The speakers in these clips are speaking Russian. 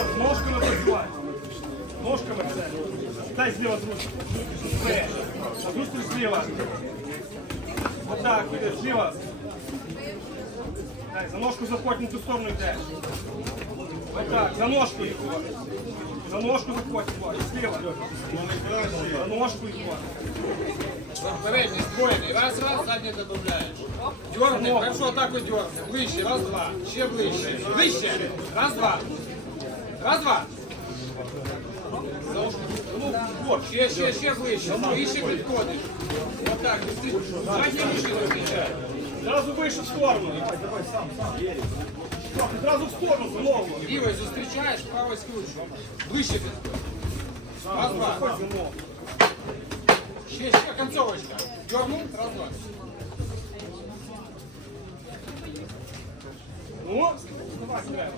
Егор, ножками працювай. Ножками все. Дай зліва з ручки. Вперед. Зустріч зліва. Отак, іди, зліва. Дай, за ножку заходь, на ту сторону йдеш. Отак, за ножку Егор. За ножку заходь, Егор, і зліва. За ножку Егор. Передний, стройний. Раз, раз, задній добавляєш. Дьорни, хорошо так от дьорни. Ближче, раз, два. Ще ближче. Ближче. Раз, два. Раз, два. Ну, вот, ще, ще, ще ближче. Ближче підходиш. Отак, задній ручки зустрічай. Зразу вище в сторону. Так, Зразу в сторону, за ногу. Лівою зустрічаєш, правою скручуєш. Ближче підходиш. Раз, два. Заходь за ногу. Ще, ще, концовочка. Дьорнув, раз, два. Ну, давай, вперед.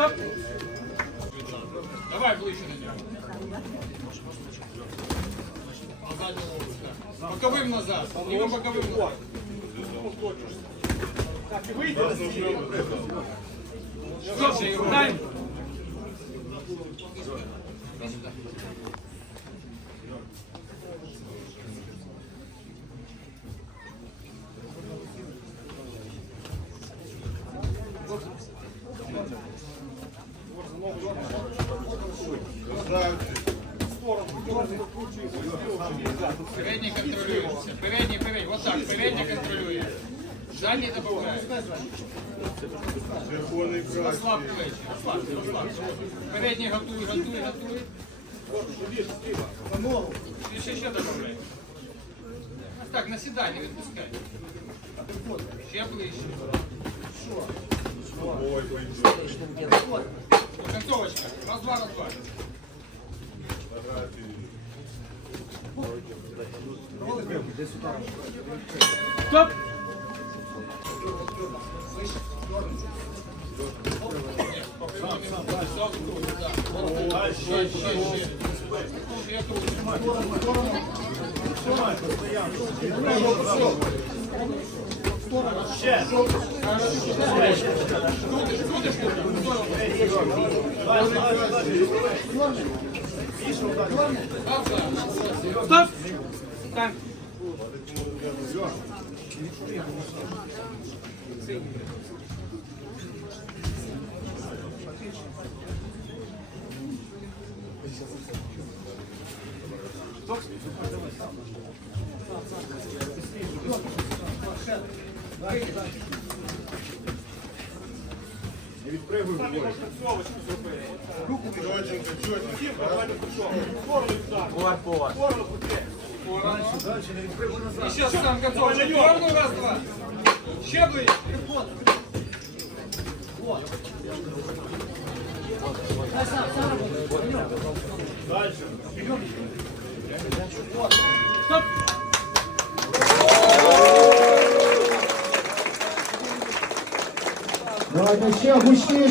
Стоп. Давай ближче до нього. А задню ногу сюди. Боковим назад. Лівим боковим назад. Так, і вийди на стіл. Стоп, Ігор. Дай. Передній контролюється. Передній, передній. Вот так. Передній контролює. Задній добавляє. Розслаб плечі. Розслаб, розслаб. Передній готуй, готуй, готуй. І ще, ще добавляй. Так, на сідання відпускай. Ще ближче. Концовочка. Раз, два, раз, два. Стоп. Ще, ще, ще. Ще круче. Стоп. Так. Самі можна концовочку зробити. Всім нормально пішов. В Сторону так. В Сторону крути. І ще сам концовочку. Дернув, раз, два. Ще ближче. Давайте ще гучніше.